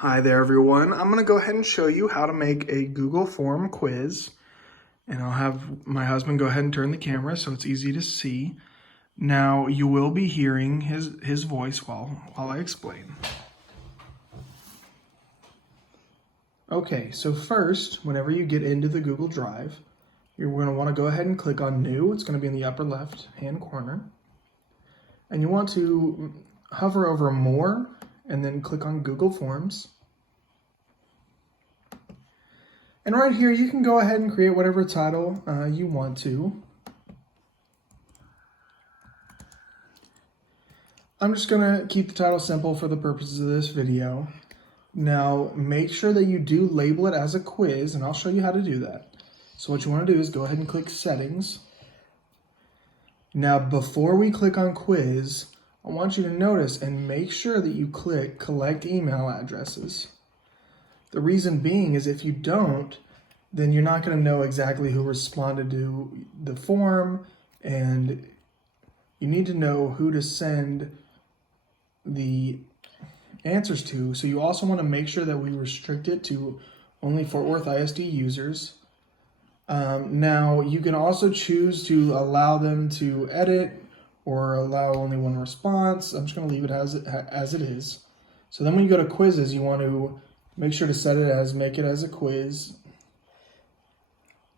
Hi there everyone. I'm going to go ahead and show you how to make a Google form quiz, and I'll have my husband go ahead and turn the camera so it's easy to see. Now you will be hearing his voice while I explain. Okay, so first, whenever you get into the Google Drive, you're going to want to go ahead and click on New. It's going to be in the upper left hand corner. And you want to hover over More and then click on Google Forms. And right here, you can go ahead and create whatever title you want to. I'm just gonna keep the title simple for the purposes of this video. Now, make sure that you do label it as a quiz, and I'll show you how to do that. So what you wanna do is go ahead and click Settings. Now, before we click on Quiz, I want you to notice and make sure that you click Collect Email Addresses. The reason being is if you don't, then you're not going to know exactly who responded to the form, and you need to know who to send the answers to. So you also want to make sure that we restrict it to only Fort Worth ISD users. Now, you can also choose to allow them to edit or allow only one response. I'm just going to leave it as it is. So then when you go to quizzes, you want to make sure to set it as, make it as a quiz.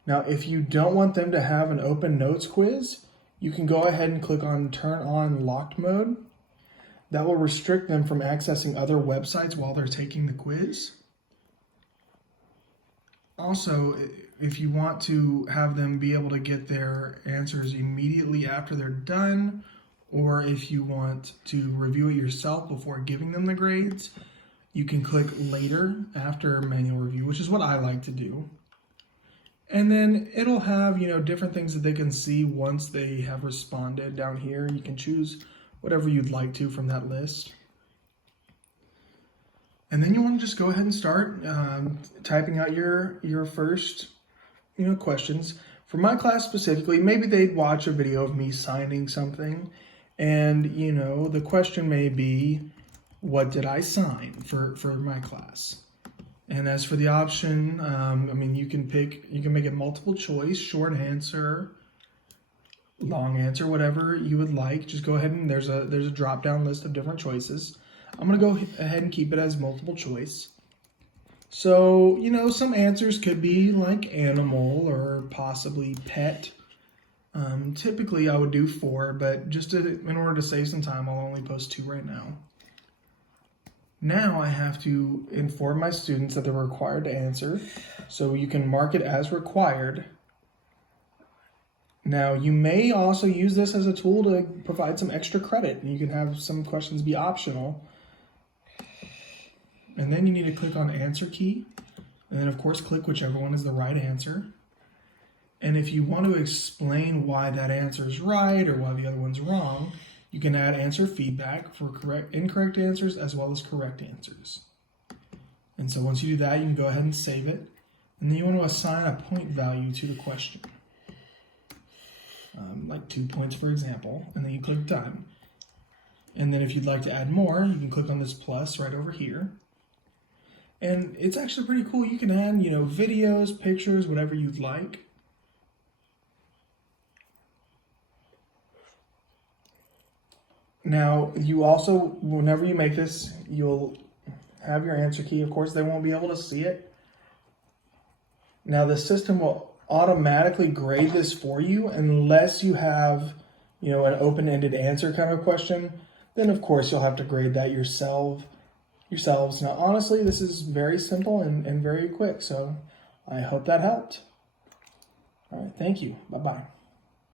Now, if you don't want them to have an open notes quiz, you can go ahead and click on turn on locked mode. That will restrict them from accessing other websites while they're taking the quiz. Also, if you want to have them be able to get their answers immediately after they're done, or if you want to review it yourself before giving them the grades, you can click later after manual review, which is what I like to do. And then it'll have, different things that they can see once they have responded down here. You can choose whatever you'd like to from that list. And then you want to just go ahead and start typing out your first, questions. For my class specifically, maybe they'd watch a video of me signing something, and the question may be, what did I sign for my class? And as for the option, you can make it multiple choice, short answer, long answer, whatever you would like. Just go ahead and there's a drop down list of different choices. I'm gonna go ahead and keep it as multiple choice. So, some answers could be like animal or possibly pet. Typically I would do 4, but in order to save some time, I'll only post 2 right now. Now I have to inform my students that they're required to answer, so you can mark it as required. Now you may also use this as a tool to provide some extra credit. You can have some questions be optional. And then you need to click on answer key, and then of course click whichever one is the right answer. And if you want to explain why that answer is right or why the other one's wrong, you can add answer feedback for incorrect answers as well as correct answers. And so once you do that, you can go ahead and save it. And then you want to assign a point value to the question. Like 2 points, for example. And then you click done. And then if you'd like to add more, you can click on this plus right over here. And it's actually pretty cool. You can add, videos, pictures, whatever you'd like. Now, you also, whenever you make this, you'll have your answer key. Of course, they won't be able to see it. Now, the system will automatically grade this for you unless you have, an open-ended answer kind of question. Then, of course, you'll have to grade that yourselves. Now, honestly, this is very simple and very quick, so I hope that helped. All right, thank you. Bye-bye.